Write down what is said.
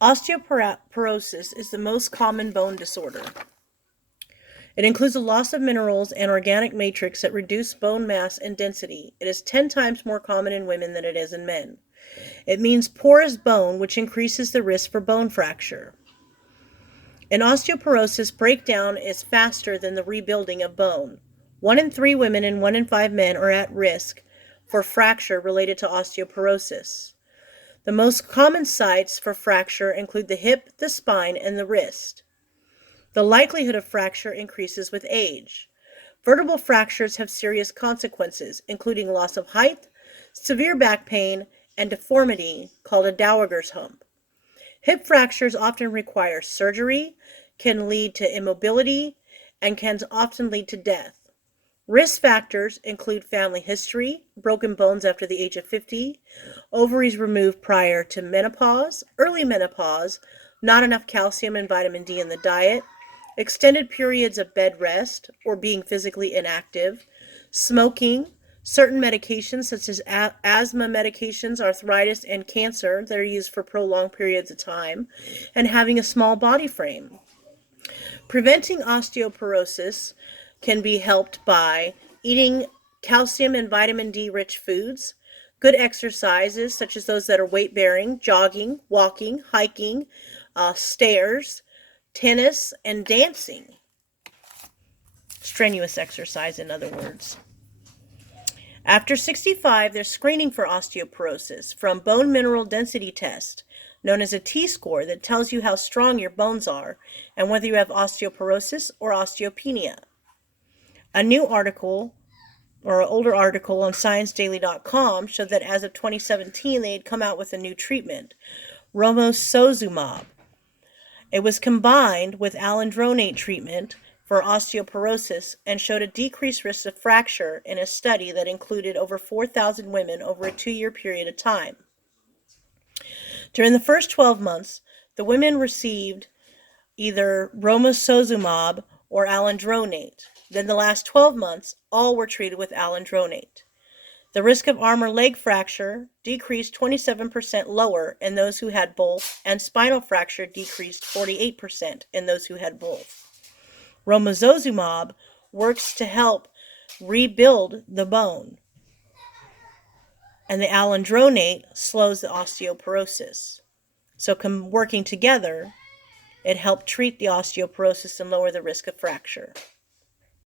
Osteoporosis is the most common bone disorder. It includes a loss of minerals and organic matrix that reduce bone mass and density. It is 10 times more common in women than it is in men. It means porous bone, which increases the risk for bone fracture. In osteoporosis, breakdown is faster than the rebuilding of bone. 1 in 3 women and 1 in 5 men are at risk for fracture related to osteoporosis. The most common sites for fracture include the hip, the spine, and the wrist. The likelihood of fracture increases with age. Vertebral fractures have serious consequences, including loss of height, severe back pain, and deformity called a Dowager's hump. Hip fractures often require surgery, can lead to immobility, and can often lead to death. Risk factors include family history, broken bones after the age of 50, ovaries removed prior to menopause, early menopause, not enough calcium and vitamin D in the diet, extended periods of bed rest or being physically inactive, smoking, certain medications such as asthma medications, arthritis, and cancer that are used for prolonged periods of time, and having a small body frame. Preventing osteoporosis can be helped by eating calcium and vitamin D rich foods, good exercises such as those that are weight bearing, jogging, walking, hiking, stairs, tennis, and dancing. Strenuous exercise, in other words. After 65, there's screening for osteoporosis from bone mineral density test, known as a T-score, that tells you how strong your bones are and whether you have osteoporosis or osteopenia. A new article, or an older article on ScienceDaily.com, showed that as of 2017, they had come out with a new treatment, romosozumab. It was combined with alendronate treatment for osteoporosis and showed a decreased risk of fracture in a study that included over 4,000 women over a 2-year period of time. During the first 12 months, the women received either romosozumab or alendronate. Then the last 12 months, all were treated with alendronate. The risk of arm or leg fracture decreased 27% lower in those who had both, and spinal fracture decreased 48% in those who had both. Romosozumab works to help rebuild the bone, and the alendronate slows the osteoporosis. So working together, it helped treat the osteoporosis and lower the risk of fracture.